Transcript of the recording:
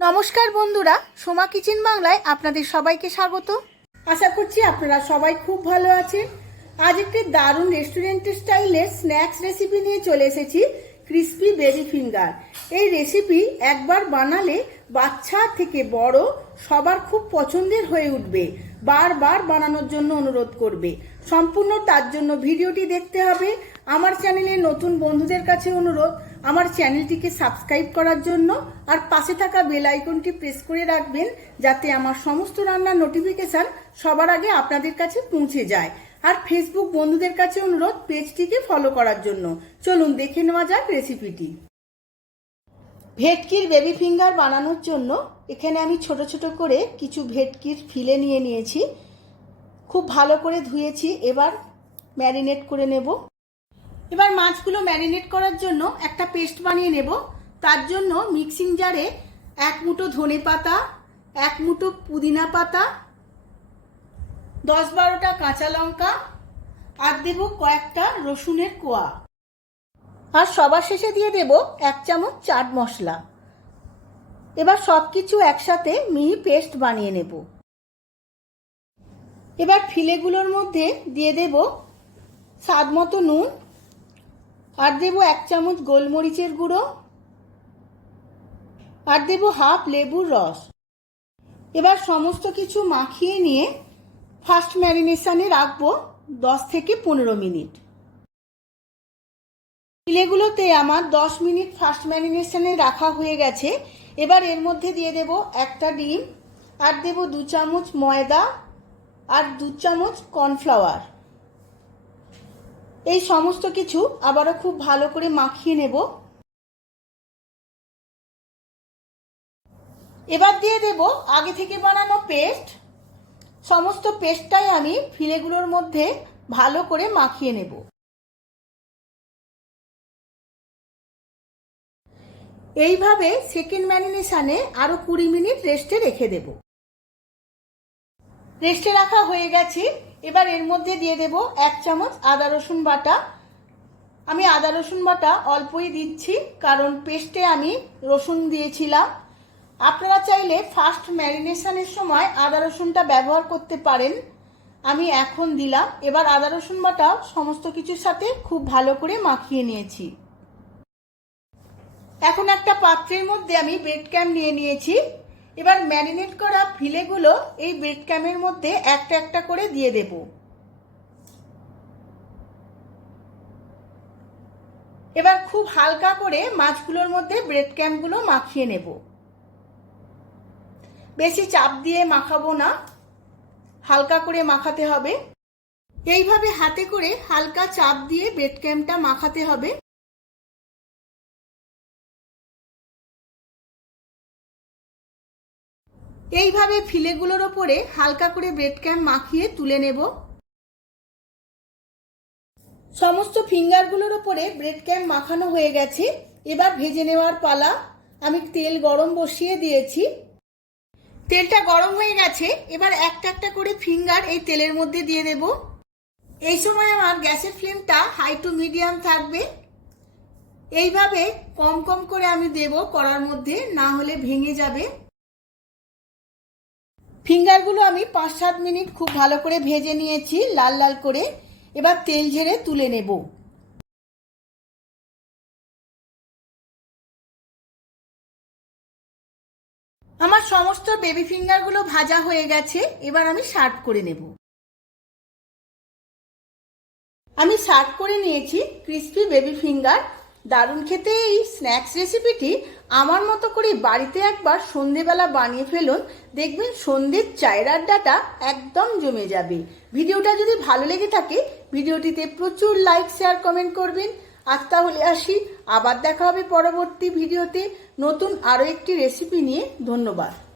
নমস্কার বন্ধুরা, সোমা কিচেন বাংলায় আপনাদের সবাইকে স্বাগত। আশা করছি আপনারা সবাই খুব ভালো আছেন। আজ একটি দারুণ রেস্টুরেন্টের স্টাইলে স্ন্যাক্স রেসিপি নিয়ে চলে এসেছি, ক্রিস্পি বেবি ফিঙ্গার। এই রেসিপি একবার বানালে বাচ্চা থেকে বড় সবার খুব পছন্দের হয়ে উঠবে, বারবার বানানোর জন্য অনুরোধ করবে। সম্পূর্ণ তার জন্য ভিডিওটি দেখতে হবে আমার চ্যানেলে নতুন বন্ধুদের কাছে অনুরোধ, আমার চ্যানেলটিকে সাবস্ক্রাইব করার জন্য আর পাশে থাকা বেল আইকনটি প্রেস করে রাখবেন যাতে আমার সমস্ত রান্নার নোটিফিকেশন সবার আগে আপনাদের কাছে পৌঁছে যায়। আর ফেসবুক বন্ধুদের কাছে অনুরোধ, পেজটিকে ফলো করার জন্য। চলুন দেখে নেওয়া যাক রেসিপিটি। ভেটকির বেবি ফিঙ্গার বানানোর জন্য এখানে আমি ছোট ছোট করে কিছু ভেটকির ফিলে নিয়ে নিয়েছি। খুব ভালো করে ধুয়েছি, এবার ম্যারিনেট করে নেব। এবার মাছগুলো ম্যারিনেট করার জন্য একটা পেস্ট বানিয়ে নেব। তার জন্য মিক্সিং জারে এক মুঠো ধনে পাতা, এক মুঠো পুদিনা পাতা, দশ বারোটা কাঁচা লঙ্কা, আর দেব কয়েকটা রসুনের কোয়া। আর সবার শেষে দিয়ে দেব এক চামচ চাট মশলা। এবার সব কিছু একসাথে মিহি পেস্ট বানিয়ে নেব। এবার ফিলেগুলোর মধ্যে দিয়ে দেব স্বাদ মতো নুন আর দেব এক চামচ গোলমরিচের গুঁড়ো। আর দেব হাফ লেবুর রস। এবার সমস্ত কিছু মাখিয়ে নিয়ে ফার্স্ট ম্যারিনেশনে রাখব দশ থেকে পনেরো মিনিট। ফিলেগুলোতে আমার দশ মিনিট ফার্স্ট ম্যারিনেশনে রাখা হয়ে গেছে। এবার এর মধ্যে দিয়ে দেব একটা ডিম। আর দেব দু চামচ ময়দা। আর দু চামচ কর্নফ্লাওয়ার। এই সমস্ত কিছু আবারও খুব ভালো করে মাখিয়ে নেব। এবার দিয়ে দেব আগে থেকে বানানো পেস্ট। সমস্ত পেস্টটাই আমি ফিলেগুলোর মধ্যে ভালো করে মাখিয়ে নেব। এইভাবে সেকেন্ড ম্যারিনেশনে আরও কুড়ি মিনিট রেস্টে রেখে দেব। রেস্টে রাখা হয়ে গেছে। এবার এর মধ্যে দিয়ে দেব এক চামচ আদা রসুন বাটা। আমি আদা রসুন বাটা অল্পই দিচ্ছি, কারণ পেস্টে আমি রসুন দিয়েছিলাম। আপনারা চাইলে ফার্স্ট ম্যারিনেশনের সময় আদা রসুনটা ব্যবহার করতে পারেন। আমি এখন দিলাম। এবার আদা রসুন বাটা সমস্ত কিছুর সাথে খুব ভালো করে মাখিয়ে নিয়েছি। এখন একটা পাত্রের মধ্যে আমি ব্রেড ক্যাম নিয়ে নিয়েছি। এবার ম্যারিনেট করা ফিলেগুলো এই ব্রেড ক্যামের মধ্যে একটা একটা করে দিয়ে দেব। এবার খুব হালকা করে মাছগুলোর মধ্যে ব্রেড ক্যাম্পগুলো মাখিয়ে নেব। বেশি চাপ দিয়ে মাখাবো না, হালকা করে মাখাতে হবে। এইভাবে হাতে করে হালকা চাপ দিয়ে ব্রেড ক্যাম্পটা মাখাতে হবে। এইভাবে ফিলেগুলোর ওপরে হালকা করে ব্রেড ক্যাম্প মাখিয়ে তুলে নেব। সমস্ত ফিঙ্গারগুলোর ওপরে ব্রেড ক্যাম্প মাখানো হয়ে গেছে। এবার ভেজে নেওয়ার পালা। আমি তেল গরম বসিয়ে দিয়েছি। তেলটা গরম হয়ে গেছে। এবার একটা একটা করে ফিঙ্গার এই তেলের মধ্যে দিয়ে দেব। এই সময় আমার গ্যাসের ফ্লেমটা হাই টু মিডিয়াম থাকবে। এইভাবে কম কম করে আমি দেব কড়ার মধ্যে, না হলে ভেঙে যাবে। ফিঙ্গারগুলো আমি পাঁচ সাত মিনিট খুব ভালো করে ভেজে নিয়েছি, লাল লাল করে। এবার তেল ঝেড়ে তুলে নেব। আমার সমস্ত বেবি ফিঙ্গারগুলো ভাজা হয়ে গেছে, এবার আমি সার্ভ করে নেব। আমি সার্ভ করে নিয়েছি ক্রিস্পি বেবি ফিঙ্গার দারুণ খেতে এই স্ন্যাক্স রেসিপিটি আমার মতো করে বাড়িতে একবার সন্ধেবেলা বানিয়ে ফেলুন, দেখবেন সন্ধ্যের চায়ের আড্ডাটা একদম জমে যাবে। ভিডিওটা যদি ভালো লেগে থাকে, ভিডিওটিতে প্রচুর লাইক শেয়ার কমেন্ট করবেন। আজ তাহলে আসি, আবার দেখা হবে পরবর্তী ভিডিওতে। নতুন আরও একটি রেসিপি নিয়ে, ধন্যবাদ।